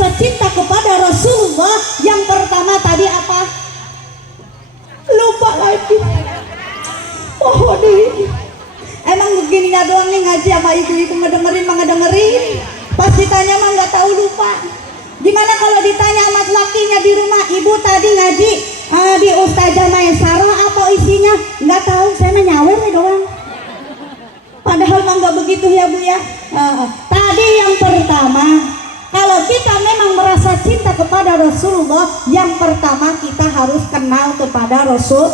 merasa cinta kepada Rasulullah, yang pertama tadi apa? Lupa lagi. Oh deh, emang begininya doang nih ngaji sama ibu-ibu, ngedengerin mah ngedengerin, pas ditanya mah nggak tahu, lupa. Gimana kalau ditanya amat lakinya di rumah, ibu tadi ngaji di Ustazah Maesarah apa isinya? Nggak tahu, saya mah nyawer nih doang. Padahal mah nggak begitu ya Bu ya. Tadi yang pertama, kalau kita memang merasa cinta kepada Rasulullah, yang pertama kita harus kenal kepada Rasul.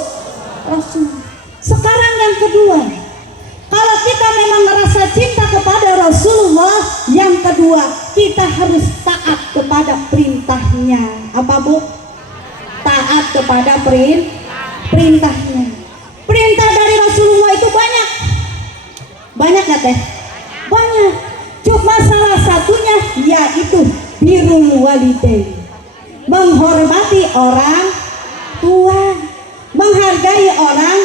Sekarang yang kedua, kalau kita memang merasa cinta kepada Rasulullah, yang kedua kita harus taat kepada perintahnya. Apa Bu? Taat kepada perintahnya. Perintah dari Rasulullah itu banyak. Banyak nggak teh? Banyak. Cuma salah satunya yaitu birrul walidain, menghormati orang tua, menghargai orang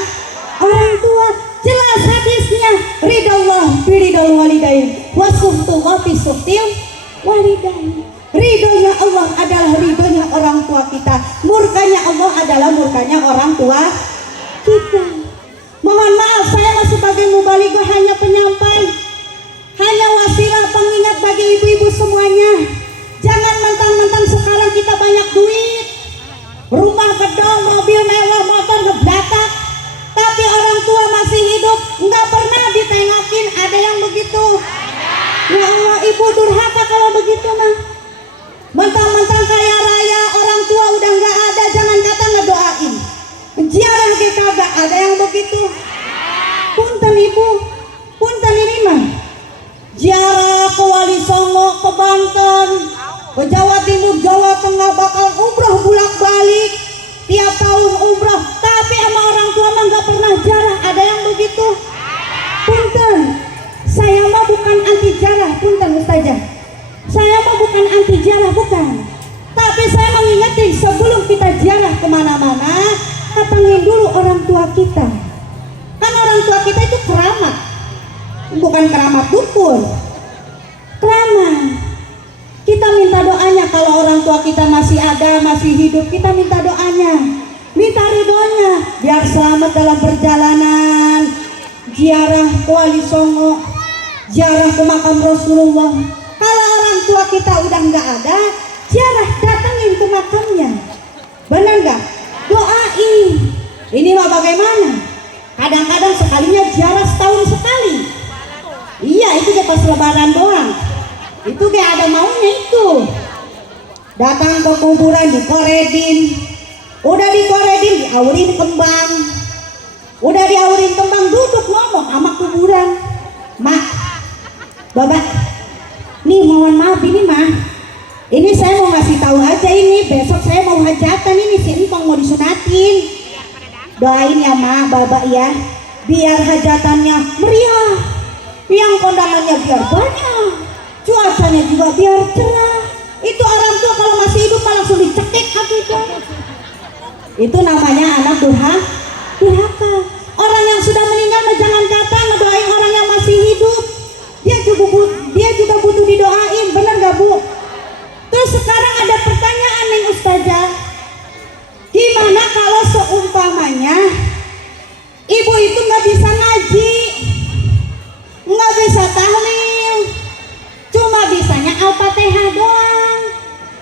tua. Jelas hadisnya, ridallah biridal walidain, wasuftuwa bisuftil walidain. Ridhonya Allah adalah ridhonya orang tua kita, murkanya Allah adalah murkanya orang tua kita. Mohon maaf, saya sebagai mubalighah hanya penyampai, hanya wasilah pengingat bagi ibu-ibu semuanya. Jangan mentang-mentang sekarang kita banyak duit, rumah gedong, mobil mewah, motor ngeblatak, tapi orang tua masih hidup, nggak pernah ditengokin. Ada yang begitu? Ya Allah, ibu durhaka kalau begitu mah. Mentang-mentang kaya raya, orang tua udah nggak ada, jangan kata ngedoain. Ziarah ke kagak, ada yang begitu? Punten ibu, punten ini mah. Ziarah ke Wali Songo, ke Banten, ke Jawa Timur, Jawa Tengah, bakal umroh bolak-balik, tiap tahun umroh, tapi sama orang tua mah nggak pernah ziarah. Ada yang begitu? Punten, saya mah bukan anti ziarah, punten Ustazah. Saya mah bukan anti ziarah, bukan. Tapi saya mengingatkan sebelum kita ziarah kemana-mana, datangin dulu orang tua kita. Kan orang tua kita itu keramat, bukan keramat dukun, keramat. Kita minta doanya kalau orang tua kita masih ada, masih hidup, kita minta doanya, minta ridhonya, biar selamat dalam perjalanan ziarah ke Wali Songo, ziarah ke makam Rasulullah. Kalau orang tua kita udah nggak ada, ziarah, datengin ke makamnya, bener nggak? Doain. Ini mah bagaimana? Kadang-kadang sekalinya ziarah setahun sekali. Iya, itu ya pas lebaran doang. Itu kayak ada maunya itu. Datang ke kuburan, dikoredin. Udah dikoredin, diaurin kembang. Udah diaurin kembang, duduk ngomong sama kuburan. Mak, Bapak, nih mohon maaf ini mah, ini saya mau ngasih tahu aja, ini besok saya mau hajatan, ini si Empong mau disunatin. Doain ya Mak, Bapak ya, biar hajatannya meriah, yang kondangannya biar banyak, cuacanya juga biar cerah. Itu orang tua kalau masih hidup malah langsung dicekik akidah. Itu namanya anak durhaka. Orang yang sudah meninggal jangan kata ngedoain orang yang masih hidup. Dia juga butuh didoain, bener gak Bu? Terus sekarang ada pertanyaan nih Ustazah, gimana kalau seumpamanya ibu itu nggak bisa ngaji, nggak bisa tahlil, cuma bisanya Al-Fatihah doang?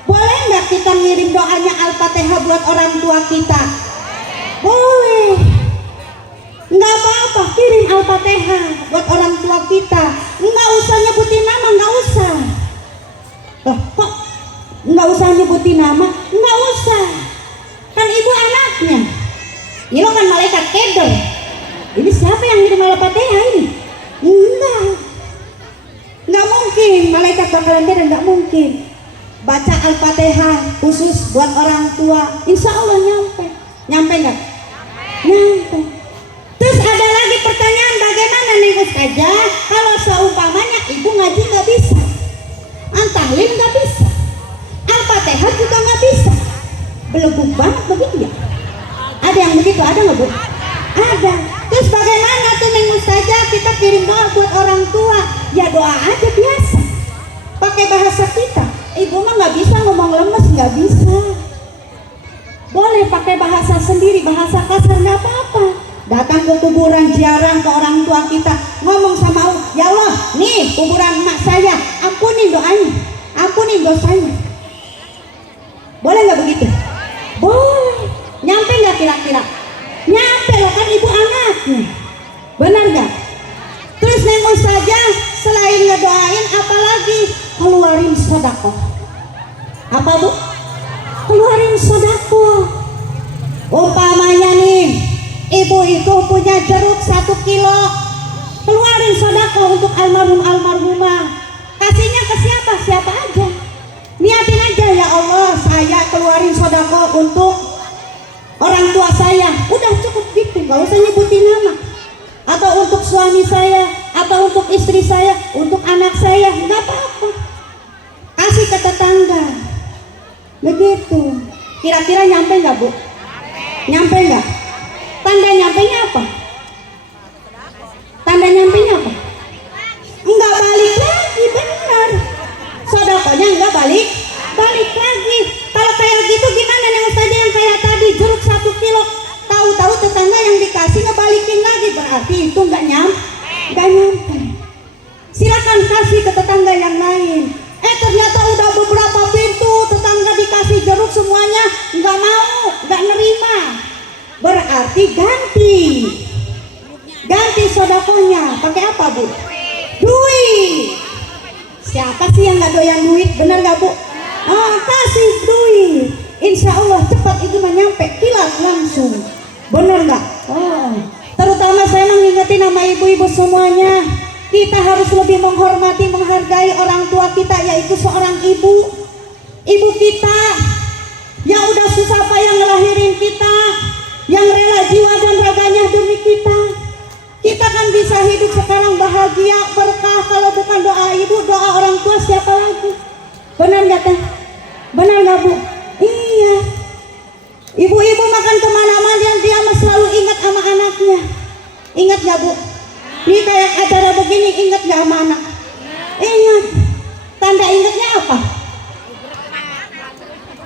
Boleh nggak kita ngirim doanya Al-Fatihah buat orang tua kita? Boleh, nggak apa-apa, kirim Al-Fatihah buat orang tua kita. Nggak usah nyebutin nama, nggak usah. Kok nggak usah nyebutin nama? Nggak usah, kan ibu anaknya. Ini kan malaikat keder. Ini siapa yang ngirim Al-Fatihah ini? Nggak mungkin malaikat bakalan keder, nggak mungkin. Baca Al-Fatihah khusus buat orang tua, insya Allah nyampe nggak? Nyampe. Terus ada lagi pertanyaan, bagaimana nih Ustazah kalau seumpamanya ibu ngaji nggak bisa, tahlil nggak bisa, Al-Fatihah juga nggak bisa, beleguk banget begitu ya? Ada yang begitu, ada nggak Bu? Ada. Terus bagaimana tuh nih Ustazah, kita kirim doa buat orang tua? Ya doa aja biasa, pakai bahasa kita. Ibu mah nggak bisa ngomong lemes, nggak bisa. Boleh pakai bahasa sendiri, bahasa kasar nggak apa-apa. Datang ke kuburan, jarang ke orang tua kita, ngomong sama Allah, ya Allah, nih kuburan emak saya, ampunin doanya, ampunin dosanya. Boleh nggak begitu? Boleh. Nyampe nggak kira-kira? Nyampe loh, kan ibu anaknya. Benar nggak? Terus nengok saja, selain ngedoain apalagi keluarin sodako. Apa bu? Keluarin sodako. Umpamanya nih, ibu itu punya jeruk 1 kilo, keluarin sodako untuk almarhumah. Kasihnya ke siapa? Siapa aja. Niatin aja, ya Allah, saya keluarin sodako untuk orang tua saya. Udah cukup gitu, gak usah nyebutin nama. Atau untuk suami saya, atau untuk istri saya, untuk anak saya, nggak apa-apa. Kasih ke tetangga. Begitu. Kira-kira nyampe nggak bu? Nyampe nggak? Tanda nyampenya apa? Tanda nyampenya apa? Enggak balik lagi, benar. Sodakonya enggak balik lagi. Kalau kayak gitu gimana nih Ustazah yang kayak tadi jeruk 1 kilo, tahu-tahu tetangga yang dikasih ngebalikin lagi, berarti itu enggak nyampe. Silakan kasih ke tetangga yang lain. Ternyata udah beberapa pintu tetangga dikasih jeruk semuanya enggak mau, enggak nerima. Berarti ganti sodakonya pakai apa bu? Duit. Siapa sih yang nggak doyan duit? Bener nggak bu? Kasih duit. Insya Allah cepat itu menyampe, kilat langsung. Bener nggak? Terutama saya mengingetin nama ibu-ibu semuanya, kita harus lebih menghormati, menghargai orang tua kita, yaitu seorang ibu. Ibu kita yang udah susah payah ngelahirin kita, yang rela jiwa dan raganya demi kita. Kita kan bisa hidup sekarang bahagia, berkah. Kalau bukan doa ibu, doa orang tua siapa lagi? Benar nggak teh? Benar nggak bu? Iya. Ibu-ibu makan kemana-mana dia mah selalu ingat sama anaknya. Ingat nggak bu? Ini kayak acara begini, ingat nggak sama anak? Ingat. Tanda ingatnya apa?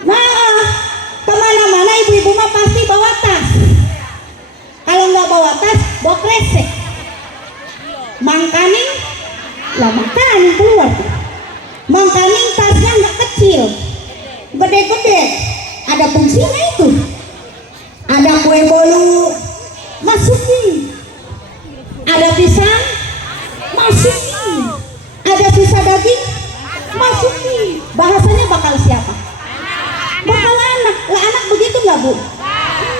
Nah, kemana-mana ibu-ibu mah pasti bawa tas. Kalau nggak bawa tas, bawa kresek. Mangkaning, lah mangkaning keluar. Mangkaning tasnya nggak kecil, gede-gede. Ada fungsinya itu. Ada kue bolu, masukin. Ada pisang, masukin. Ada sisa daging, masukin. Bahasanya bakal siapa? Bakal anak. Lah anak begitu nggak bu?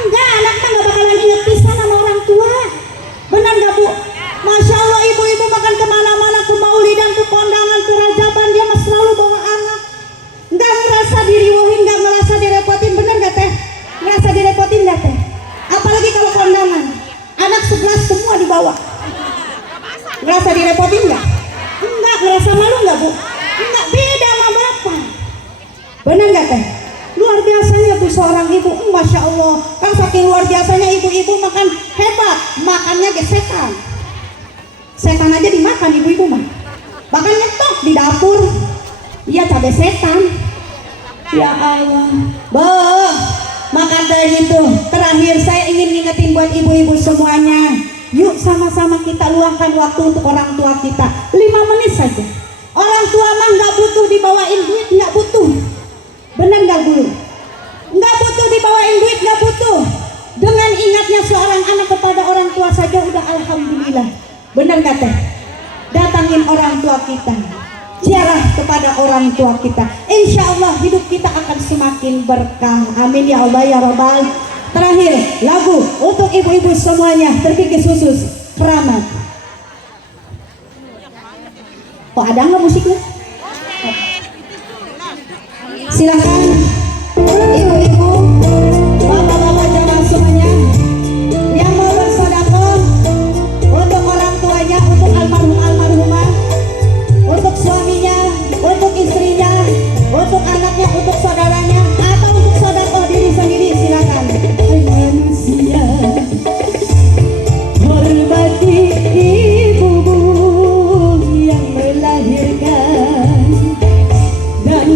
Enggak, anak mah nggak bakalan inget pisan sama orang tua. Benar nggak bu? Masya Allah, ibu-ibu makan kemana-mana, ke maulidan, ke kondangan, ke rajaban, dia mah selalu bawa anak. Nggak merasa diriwohin, nggak merasa direpotin. Benar nggak teh? Merasa direpotin nggak teh? Apalagi kalau kondangan, anak 11 semua dibawa. Ngerasa direpotin nggak? Enggak. Ngerasa malu nggak bu? Enggak, beda sama bapak. Benar nggak teh? Luar biasanya tuh seorang ibu, Masya Allah. Kan saking luar biasanya ibu-ibu makan hebat, makannya gesetan. Setan aja dimakan ibu-ibu mah. Bahkan nyetok di dapur. Iya, cabai setan. Ya Allah. Makan dari itu. Terakhir saya ingin ngingetin buat ibu-ibu semuanya. Yuk sama-sama kita luangkan waktu untuk orang tua kita. 5 menit saja. Orang tua mah nggak butuh dibawain duit, nggak butuh. Benar nggak bu? Nggak butuh dibawain duit, nggak butuh. Dengan ingatnya seorang anak kepada orang tua saja udah alhamdulillah. Benar nggak teh? Datangin orang tua kita, ziarah kepada orang tua kita. Insya Allah hidup kita akan semakin berkah. Amin ya Allah ya Rabbal. Terakhir lagu untuk ibu-ibu semuanya, terpikir khusus Keramat. Kok ada nggak musiknya? Silakan ibu-ibu, bapak-bapak jamaah semuanya yang mau bersedekah untuk orang tuanya, untuk almarhumah, untuk suaminya, untuk istrinya, untuk anaknya, untuk saudaranya, atau untuk sedekah diri sendiri, silakan. Manusia hormati ibumu yang melahirkan dan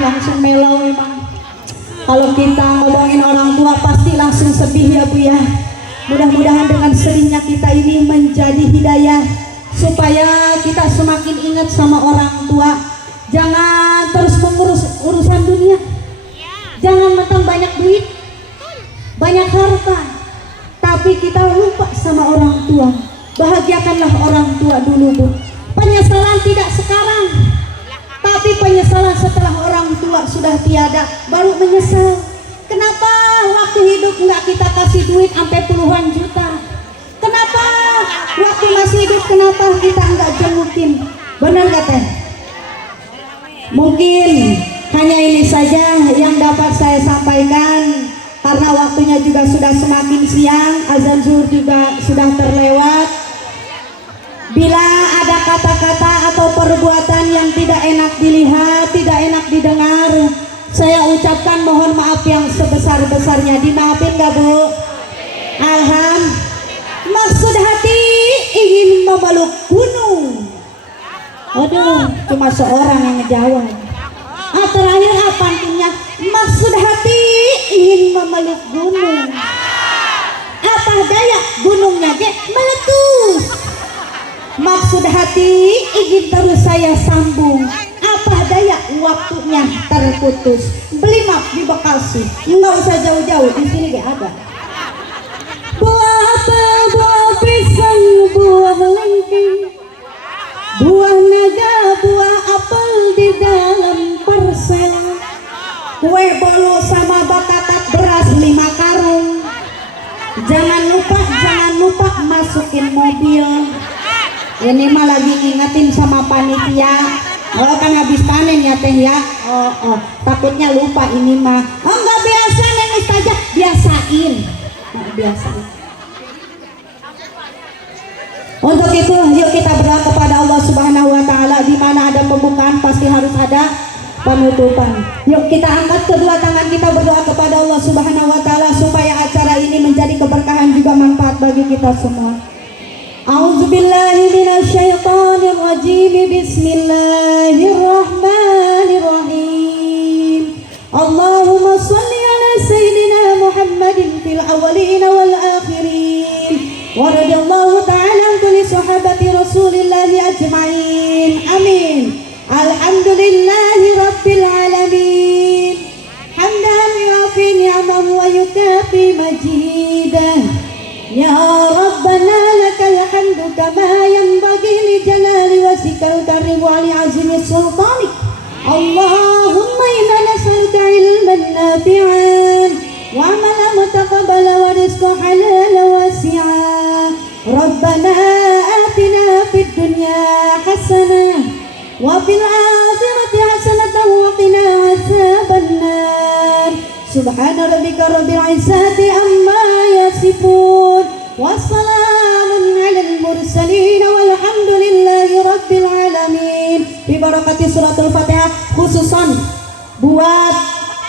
langsung melau emang. Kalau kita ngomongin orang tua pasti langsung sedih ya Bu ya. Mudah-mudahan dengan sedihnya kita ini menjadi hidayah supaya kita semakin ingat sama orang tua. Jangan terus mengurus urusan dunia. Jangan mentang banyak duit, banyak harta, tapi kita lupa sama orang tua. Bahagiakanlah orang tua dulu Bu. Penyesalan tidak sekarang, tapi penyesalan setelah orang tua sudah tiada baru menyesal. Kenapa waktu hidup nggak kita kasih duit sampai puluhan juta? Kenapa waktu masih hidup kenapa kita nggak jengukin? Benar nggak Teh? Mungkin hanya ini saja yang dapat saya sampaikan karena waktunya juga sudah semakin siang, azan zuhur juga sudah terlewat. Bila ada kata-kata atau perbuatan yang tidak enak dilihat, tidak enak didengar, saya ucapkan mohon maaf yang sebesar-besarnya. Dimaafin gak Bu? Alhamdulillah. Maksud hati ingin memeluk gunung. Aduh, cuma seorang yang ngejawab. Terakhir apa artinya? Maksud hati ingin memeluk gunung. Apa daya gunungnya meletus. Maksud hati ingin terus saya sambung. Apa daya waktunya terputus. Beli map di Bekasi, nggak usah jauh-jauh, di sini ada. Buah apa? Buah pisang, buah lengkeng, buah naga, buah apel di dalam parsel. Kue bolu sama batatak beras 5 karung. Jangan lupa masukin mobil. Ini mah lagi ngingetin sama panitia. Oh kan habis panen ya Teh ya. Oh takutnya lupa ini mah. Oh nggak biasa Neng Ustazah, biasain. Biasain. Untuk itu yuk kita berdoa kepada Allah Subhanahu wa taala. Di mana ada pembukaan pasti harus ada penutupan. Yuk kita angkat kedua tangan kita berdoa kepada Allah Subhanahu wa taala supaya acara ini menjadi keberkahan juga manfaat bagi kita semua. A'udzubillahi minasyaitonir rajim. Bismillahirrahmanirrahim. Allahumma shalli ala sayyidina Muhammadin fil awwalin wal akhirin. Wa radhiyallahu ta'ala an kulli sahabati Rasulillahi ajma'in. Amin. Alhamdulillahi rabbil alamin. Hamdan yuafi ni'amahu wa yukafi majidah. Ya Rabbana lakal hamdu kama yanbaghi li jalali wajhikal karim wa li azimi sultanik. Allahumma inna nas'aluka ilman nafi'an wa amalan mutaqabbala wa rizqan halalan wasi'a. Rabbana atina fid dunya hasanah wa fil akhirati hasanatan wa qina adzabannar. Subhana rabbika rabbil izzati amma yasifun. Wassalamun alal mursalin walhamdulillahi rabbil alamin. Bibarakati suratul Fatihah khususan buat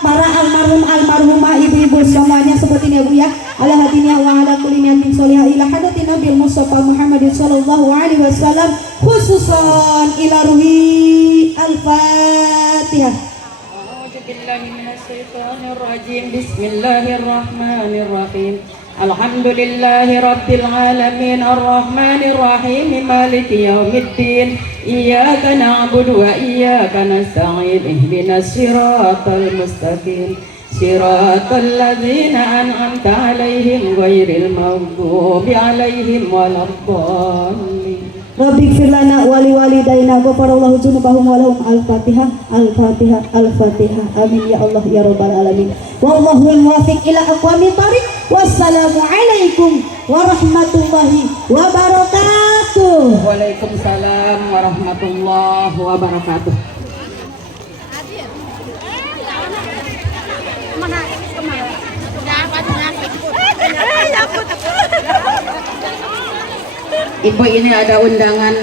para almarhumah ibu-ibu semuanya sebutin ya Bu ya. Ala hadiniya wa ala kulli niyatin sholihah ila hadratin Nabi Mustafa Muhammadin sallallahu alaihi wasallam khususan ila ruhi al-Fatihah. Bismillahirrahmanirrahim. Alhamdulillahi rabbil alamin arrahmanir rahim maliki yaumiddin. Iyyaka na'budu wa iyyaka nasta'in. Ihdinas siratal mustaqim. Siratal ladzina an'amta 'alaihim ghairil maghdubi 'alaihim waladdallin. Rabbi ighfir lana wa liwalidayna ghafarallahu dzunubahum wa lahum al-Fatihah al-Fatihah al-Fatihah. Amin ya Allah ya rabbal alamin. Wallahul muwaffiq ila aqwamit thariq. Wassalamu alaikum warahmatullahi wabarakatuh. Waalaikumsalam warahmatullahi wabarakatuh. Ibu ini ada undangan